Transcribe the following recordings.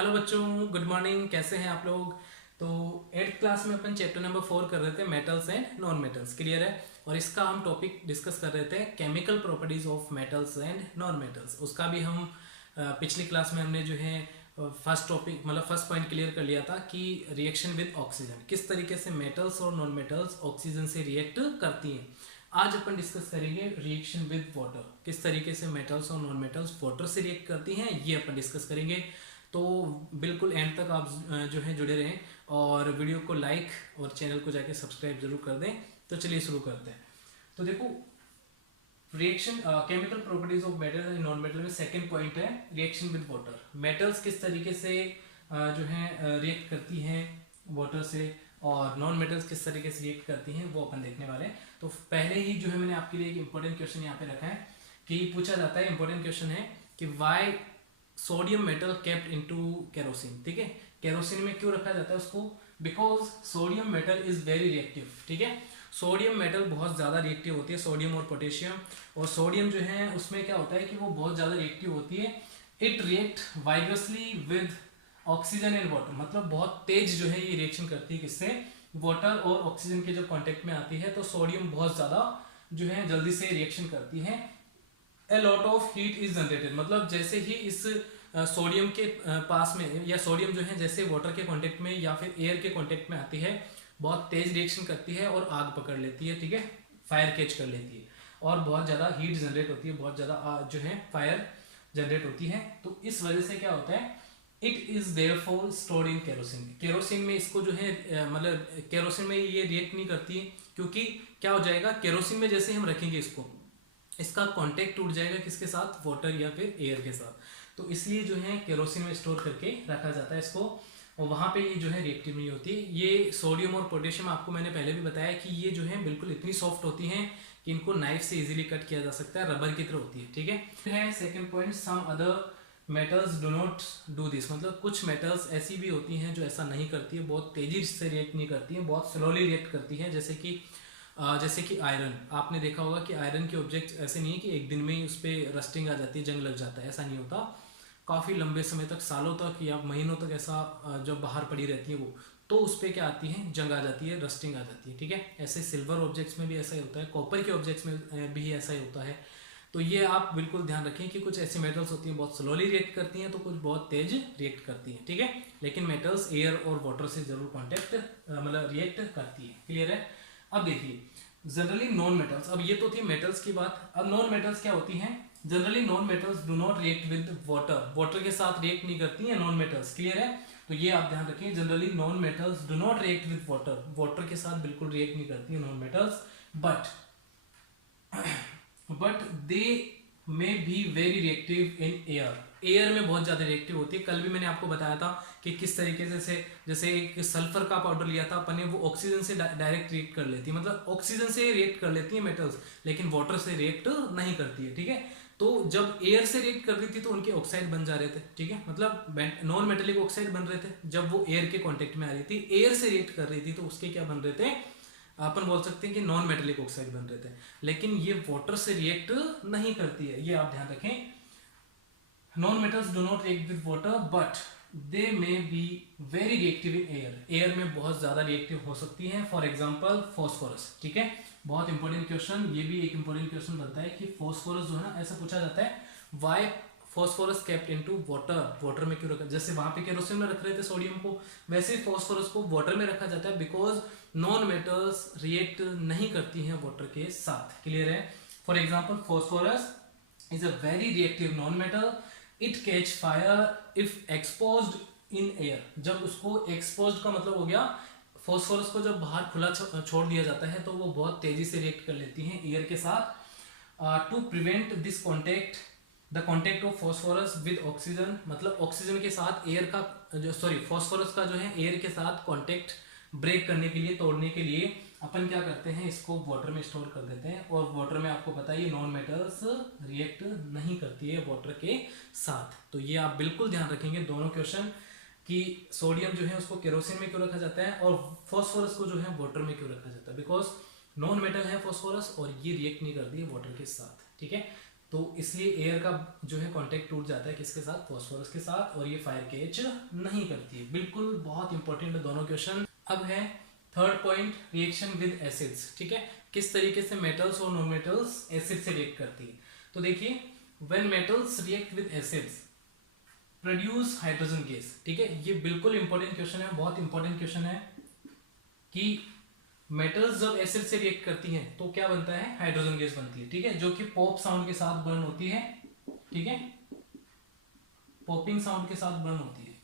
Hello बच्चों, good morning. कैसे हैं आप लोग? तो 8th क्लास में अपन चैप्टर नंबर 4 कर रहे थे, metals and non metals. Clear है? और इसका हम टॉपिक डिस्कस कर रहे थे chemical properties of metals and non metals. उसका भी हम पिछली क्लास में हमने जो है फर्स्ट टॉपिक मतलब फर्स्ट पॉइंट क्लियर कर लिया था कि रिएक्शन विद ऑक्सीजन, किस तरीके से मेटल्स और नॉन मेटल्स ऑक्सीजन से रिएक्ट करती हैं। आज अपन डिस्कस करेंगे रिएक्शन विद वाटर, किस तरीके से मेटल्स और नॉन मेटल्स वाटर से रिएक्ट करती हैं, ये अपन डिस्कस करेंगे। तो बिल्कुल एंड तक आप जो है जुड़े रहें और वीडियो को लाइक और चैनल को जाके सब्सक्राइब जरूर कर दें। तो चलिए शुरू करते हैं। तो देखो, reaction chemical properties of metal and non metal में सेकंड पॉइंट है रिएक्शन विद वाटर। मेटल्स किस तरीके से जो है रिएक्ट करती हैं वाटर से, और नॉन मेटल्स किस तरीके से रिएक्ट करती हैं, वो अपन देखने वाले हैं। तो पहले ही जो है मैंने आपके लिए एक इंपॉर्टेंट क्वेश्चन यहाँ पे रखा है कि पूछा जाता है, इंपॉर्टेंट क्वेश्चन है कि why sodium metal kept into kerosene. ठीक है, केरोसिन में क्यों रखा जाता है उसको? Because sodium metal is very reactive. ठीक है, सोडियम मेटल बहुत ज़्यादा रिएक्टिव होती है, सोडियम और पोटेशियम। और सोडियम जो है उसमें क्या होता है कि वो बहुत ज़्यादा रिएक्टिव होती है। It react vigorously with oxygen and water, मतलब बहुत तेज जो है ये रिएक्शन करती है किससे? वाटर और ऑक्सीजन के जब कॉन्टेक्ट में आती है तो सोडियम बहुत ज़्यादा जो है जल्दी से रिएक्शन करती है। A lot of heat is generated, मतलब जैसे ही इस सोडियम के पास में, या सोडियम जो है जैसे वाटर के कांटेक्ट में या फिर एयर के कांटेक्ट में आती है, बहुत तेज रिएक्शन करती है और आग पकड़ लेती है। ठीक है, फायर कैच कर लेती है और बहुत ज़्यादा हीट जनरेट होती है, बहुत ज़्यादा जो है फायर जनरेट होती है। तो इस वजह से क्या होता है, it is therefore stored in kerosene. Kerosene में इसको जो है मतलब केरोसिन में ये रिएक्ट नहीं करती है, क्योंकि क्या हो जाएगा, केरोसिन में जैसे हम रखेंगे इसको, इसका कांटेक्ट टूट जाएगा किसके साथ? वाटर या फिर एयर के साथ। तो इसलिए जो है केरोसिन में स्टोर करके रखा जाता है इसको, और वहाँ पे ये जो है रिएक्टिव नहीं होती। ये सोडियम और पोटेशियम आपको मैंने पहले भी बताया कि ये जो है बिल्कुल इतनी सॉफ्ट होती हैं कि इनको नाइफ से इजीली कट किया जा सकता है, रबर की तरह होती है। ठीक है, second point, some other metals do not do this, मतलब कुछ मेटल्स ऐसी भी होती हैं जो ऐसा नहीं करती है, बहुत तेजी से रिएक्ट नहीं करती है, बहुत स्लोली रिएक्ट करती है। जैसे कि आयरन, आपने देखा होगा कि आयरन के ऑब्जेक्ट ऐसे नहीं है कि एक दिन में ही उस पर रस्टिंग आ जाती है, जंग लग जाता है, ऐसा नहीं होता। काफ़ी लंबे समय तक, सालों तक या महीनों तक ऐसा जब बाहर पड़ी रहती है वो, तो उस पर क्या आती है, जंग आ जाती है, रस्टिंग आ जाती है। ठीक है, ऐसे सिल्वर ऑब्जेक्ट्स में भी ऐसा ही होता है, कॉपर के ऑब्जेक्ट्स में भी ऐसा ही होता है। तो ये आप बिल्कुल ध्यान रखें कि कुछ ऐसी मेटल्स होती हैं बहुत स्लोली रिएक्ट करती हैं, तो कुछ बहुत तेज रिएक्ट करती हैं। ठीक है, लेकिन मेटल्स एयर और वाटर से जरूर कॉन्टेक्ट मतलब रिएक्ट करती है। क्लियर है? अब देखिए, जनरली नॉन मेटल्स, अब ये तो थी मेटल्स की बात। अब नॉन मेटल्स क्या होती हैं? Generally non metals do not react with water, water के साथ रिएक्ट नहीं करती हैं नॉन मेटल्स। क्लियर है? तो ये आप ध्यान रखें, generally non metals do not react with water, water के साथ बिल्कुल रिएक्ट नहीं करती है non metals. But they may be very reactive in air, air में बहुत ज्यादा रिएक्टिव होती है। कल भी मैंने आपको बताया था कि किस तरीके से जैसे एक सल्फर का पाउडर लिया था अपन ने, वो ऑक्सीजन से डायरेक्ट रिएक्ट कर लेती है, मतलब ऑक्सीजन से रिएक्ट कर लेती है मेटल्स, लेकिन वाटर से रिएक्ट नहीं करती है। ठीक है, तो जब एयर से रिएक्ट कर रही थी तो उनके ऑक्साइड बन जा रहे थे। ठीक है, मतलब नॉन मेटेलिक ऑक्साइड बन रहे थे। जब वो एयर के कॉन्टेक्ट में आ रही थी, एयर से रिएक्ट कर रही थी, तो उसके क्या बन रहे थे? अपन बोल सकते हैं कि नॉन मेटेलिक ऑक्साइड बन रहे थे। लेकिन ये वाटर से रिएक्ट नहीं करती है, ये आप ध्यान रखें। Non metals do not react with water but they may be very reactive in air, air में बहुत ज्यादा रिएक्टिव हो सकती है। For example phosphorus. ठीक है, बहुत इंपॉर्टेंट क्वेश्चन, ये भी एक इंपॉर्टेंट क्वेश्चन बनता है कि फॉस्फोरस जो है ना, ऐसा पूछा जाता है, why phosphorus kept into water, water में क्यों रखा? जैसे वहां पे केरोसिन में रख रहे थे सोडियम को, वैसे फॉस्फोरस को वाटर में रखा जाता है, बिकॉज नॉन मेटल्स रिएक्ट नहीं करती हैं वाटर के साथ। क्लियर है? For example phosphorus is a very reactive non metal, it catch fire if exposed in air, जब उसको एक्सपोज्ड का मतलब हो गया, फॉस्फोरस को जब बाहर खुला छोड़ दिया जाता है तो वो बहुत तेजी से रिएक्ट कर लेती हैं एयर के साथ। To prevent this contact, the contact of phosphorus with oxygen, मतलब ऑक्सीजन के साथ एयर का जो फॉस्फोरस का जो है एयर के साथ कॉन्टेक्ट ब्रेक करने के लिए, तोड़ने के लिए अपन क्या करते हैं, इसको वाटर में स्टोर कर देते हैं। और वाटर में आपको पता है ये नॉन मेटल्स रिएक्ट नहीं करती है वाटर के साथ। तो ये आप बिल्कुल ध्यान रखेंगे दोनों क्वेश्चन, कि सोडियम जो है उसको केरोसिन में क्यों रखा जाता है और फॉस्फोरस को जो है वाटर में क्यों रखा जाता है, बिकॉज नॉन मेटल है फॉस्फोरस और ये रिएक्ट नहीं करती है वाटर के साथ। ठीक है, तो इसलिए एयर का जो है कांटेक्ट टूट जाता है किसके साथ, फॉस्फोरस के साथ, और ये फायर कैच नहीं करती है। बिल्कुल बहुत इंपॉर्टेंट है दोनों क्वेश्चन। अब है third point, reaction with acids. ठीक है, किस तरीके से मेटल्स और नॉन मेटल्स एसिड से रिएक्ट करती है। तो देखिए, when metals react with acids produce hydrogen gas. ठीक है, ये बिल्कुल इंपॉर्टेंट क्वेश्चन है, बहुत इंपॉर्टेंट क्वेश्चन है कि मेटल्स जब एसिड से रिएक्ट करती हैं तो क्या बनता है, हाइड्रोजन गैस बनती है। ठीक है, जो कि पॉप साउंड के साथ बर्न होती है। ठीक है, पॉपिंग साउंड के साथ बर्न होती है।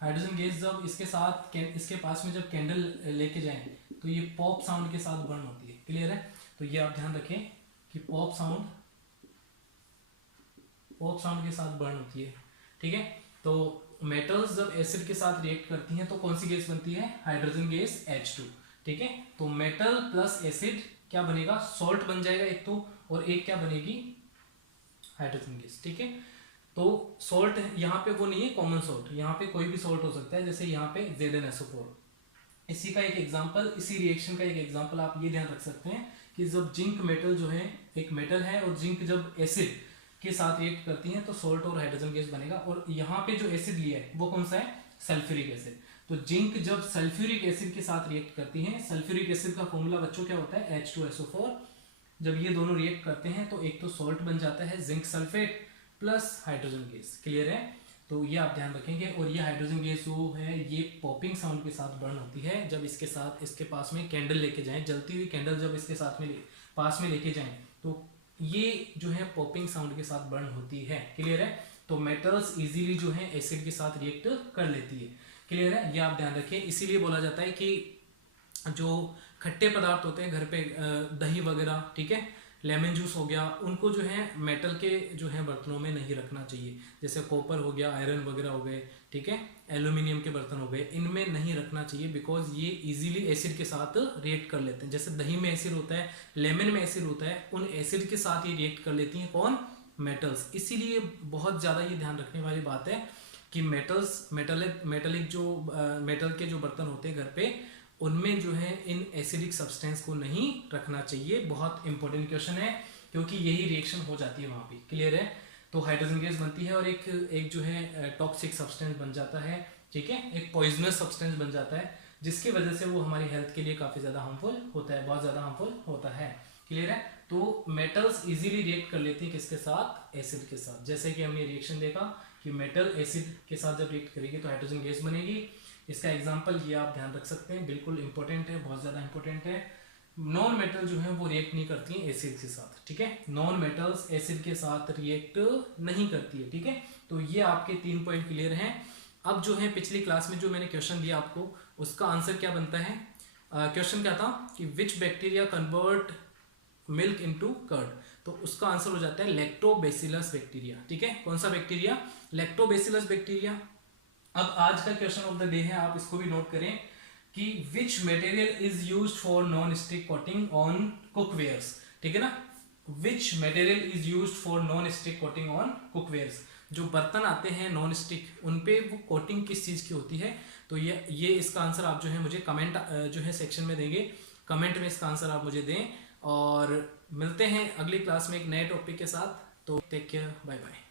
हाइड्रोजन गैस जब इसके साथ इसके पास में जब कैंडल लेके जाएं तो ये पॉप साउंड के साथ बर्न होती है। क्लियर है, तो ये आप ध्यान रखें कि पॉप साउंड के साथ बर्न होती है। ठीक है, तो मेटल्स जब एसिड के साथ रिएक्ट करती हैं तो कौन सी गैस बनती है, हाइड्रोजन गैस H2। ठीक है, तो मेटल प्लस एसिड क्या बनेगा, सॉल्ट बन जाएगा एक तो, और एक क्या बनेगी, हाइड्रोजन गैस। ठीक है, तो सॉल्ट यहाँ पे वो नहीं है कॉमन सॉल्ट, यहाँ पे कोई भी सॉल्ट हो सकता है, जैसे यहाँ पे ZnSO4। इसी का एक एग्जांपल, इसी रिएक्शन का एक एग्जांपल आप ये ध्यान रख सकते हैं कि जब जिंक मेटल जो है, एक मेटल है और जिंक जब एसिड के साथ रिएक्ट करती हैं तो सॉल्ट और हाइड्रोजन गैस बनेगा। और यहाँ पे जो एसिड लिया है वो कौन सा है, सल्फ्यूरिक एसिड। तो जिंक जब सल्फ्यूरिक एसिड के साथ रिएक्ट करती हैं, सल्फ्यूरिक एसिड का फॉर्मूला बच्चों क्या होता है, H2SO4। जब ये दोनों रिएक्ट करते हैं तो एक तो सॉल्ट बन जाता है zinc sulphate plus hydrogen gas. Clear है, तो ये आप ध्यान रखेंगे। और ये हाइड्रोजन गैस जो है ये पॉपिंग साउंड के साथ बर्न होती है। जब इसके साथ इसके पास में कैंडल लेके जाएं, जलती हुई कैंडल जब इसके साथ में पास में लेके जाएं तो ये जो है पॉपिंग साउंड के साथ बर्न होती है। क्लियर है, तो मेटल्स इजीली जो है एसिड के साथ रिएक्ट कर लेती है। क्लियर है, ये आप ध्यान रखें। इसीलिए बोला जाता है कि जो खट्टे पदार्थ होते हैं घर पे, दही वगैरह, ठीक है, लेमन जूस हो गया, उनको जो है मेटल के जो है बर्तनों में नहीं रखना चाहिए। जैसे कॉपर हो गया, आयरन वगैरह हो गए, ठीक है, एल्यूमिनियम के बर्तन हो गए, इनमें नहीं रखना चाहिए, बिकॉज ये इजीली एसिड के साथ रिएक्ट कर लेते हैं। जैसे दही में एसिड होता है, लेमन में एसिड होता है, उन एसिड के साथ ये रिएक्ट कर लेती हैं कौन, मेटल्स। इसीलिए बहुत ज़्यादा ये ध्यान रखने वाली बात है कि मेटलिक जो मेटल के जो बर्तन होते हैं घर पे, उनमें जो है इन एसिडिक सब्सटेंस को नहीं रखना चाहिए। बहुत इंपॉर्टेंट क्वेश्चन है क्योंकि यही रिएक्शन हो जाती है वहाँ पे। क्लियर है, तो हाइड्रोजन गैस बनती है और एक जो है टॉक्सिक सब्सटेंस बन जाता है। ठीक है, एक पॉइजनस सब्सटेंस बन जाता है, जिसकी वजह से वो हमारी हेल्थ के लिए काफ़ी ज़्यादा हार्मफुल होता है, बहुत ज़्यादा हार्मफुल होता है। क्लियर है, तो मेटल्स इजीली रिएक्ट कर लेती हैं किसके साथ, एसिड के साथ। जैसे कि हमने रिएक्शन देखा कि मेटल एसिड के साथ जब रिएक्ट करेगी तो हाइड्रोजन गैस बनेगी। इसका एग्जांपल ये आप ध्यान रख सकते हैं, बिल्कुल इंपॉर्टेंट है, बहुत ज़्यादा इंपॉर्टेंट है। नॉन मेटल जो है वो रिएक्ट नहीं करती हैं एसिड के साथ। ठीक है, नॉन मेटल्स एसिड के साथ रिएक्ट नहीं करती है। ठीक है, तो ये आपके 3 पॉइंट क्लियर हैं। अब जो है पिछली क्लास में जो मैंने क्वेश्चन दिया आपको, उसका आंसर क्या बनता है। क्वेश्चन क्या था कि which bacteria convert milk into curd, तो उसका आंसर हो जाता है लैक्टोबैसिलस बैक्टीरिया। ठीक है, कौन सा बैक्टीरिया, लैक्टोबैसिलस बैक्टीरिया। अब आज का क्वेश्चन ऑफ द डे है, आप इसको भी नोट करें कि which material is used for non stick coating on cookwares. ठीक है ना, which material is used for non stick coating on cookwares. जो बर्तन आते हैं नॉन स्टिक, उन पे वो कोटिंग किस चीज़ की होती है। तो ये इसका आंसर आप जो है मुझे कमेंट जो है सेक्शन में देंगे, कमेंट में इसका आंसर आप मुझे दें। और मिलते हैं अगली क्लास में एक नए टॉपिक के साथ। तो टेक केयर, बाय बाय।